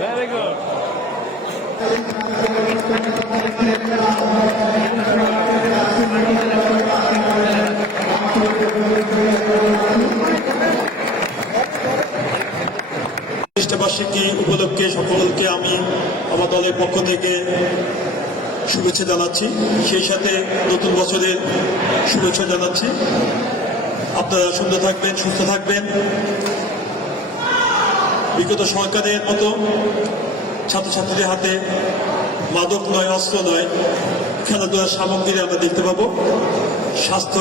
Very good খ্রিস্টবার্ষিকী উপলক্ষে সকলকে আমি আমার দলের পক্ষ থেকে শুভেচ্ছা জানাচ্ছি। সেই সাথে নতুন বছরের শুভেচ্ছা জানাচ্ছি। আপনারা সুন্দর থাকবেন, সুস্থ থাকবেন। বিগত সরকারের মতো ছাত্রছাত্রীদের হাতে মাদক নয়, অস্ত্র নয়, খেলাধুলার সামগ্রী আমরা দেখতে পাবো। স্বাস্থ্য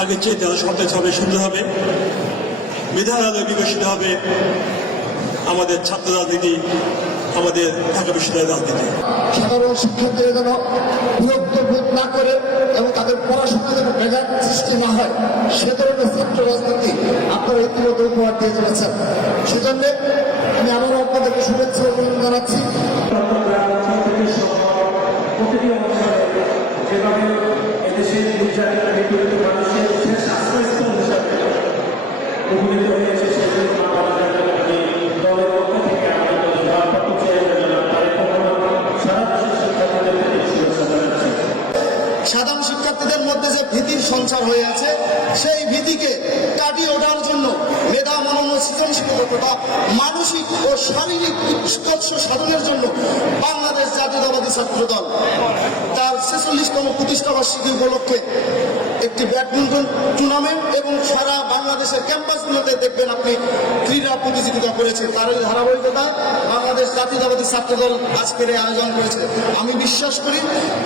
আগের চেয়ে যারা সতেজ হবে সুন্দর হবে। মেধার আলো বিকশিত হবে আমাদের ছাত্র রাজনীতি, আমাদের ঢাকা বিশ্ববিদ্যালয়ের রাজনীতি। সাধারণ শিক্ষার্থীরা যেন না করে এবং তাদের পড়াশোনা যেন ব্যাঘাত সৃষ্টি না হয়, সে ধরনের ছাত্র রাজনীতি আপনারা ইতিমধ্যে উপহার দিয়ে চলেছেন। সেজন্য আমি আবারও আপনাদেরকে শুভেচ্ছা অভিনন্দন জানাচ্ছি। যেভাবে এদেশের নির্যাতিত নিপীড়িত মানুষের শেষ আশ্রয়স্থল সাধারণ শিক্ষার্থীদের মধ্যে যে ভীতির সঞ্চার হয়ে আছে, সেই ভীতিকে কাটিয়ে ওঠার জন্য মেধা মনন্য সৃজনশীলতা মানসিক ও শারীরিক উৎকর্ষ সাধনের জন্য বাংলাদেশ জাতীয়তাবাদী ছাত্র দল তার ছেচল্লিশতম প্রতিষ্ঠা বার্ষিকী উপলক্ষে একটি ব্যাডমিন্টন টুর্নামেন্ট এবং সারা বাংলাদেশের ক্যাম্পাসগুলোতে দেখবেন আপনি ক্রীড়া প্রতিযোগিতা করেছে। তার ওই ধারাবাহিকতা বাংলাদেশ জাতীয়তাবাদী ছাত্র দল আজকের এই আয়োজন করেছে। আমি বিশ্বাস করি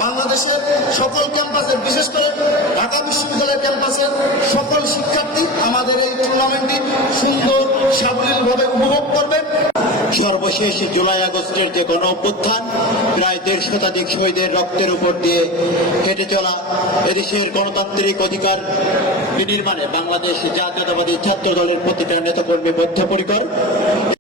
বাংলাদেশের সকল ক্যাম্পাসের বিশেষ করে ঢাকা বিশ্ববিদ্যালয়ের ক্যাম্পাসের সকল শিক্ষার্থী আমাদের এই টুর্নামেন্টটি সুন্দর করবেন সর্বশেষ জুলাই আগস্টের যে গণ অভ্যুত্থান, প্রায় দেড় শতাধিক শহীদের রক্তের উপর দিয়ে হেঁটে চলা এদেশের গণতান্ত্রিক অধিকার বিনির্মাণে বাংলাদেশ জাতীয়তাবাদী ছাত্র দলের প্রতিটা নেতাকর্মী বদ্ধপরিকর।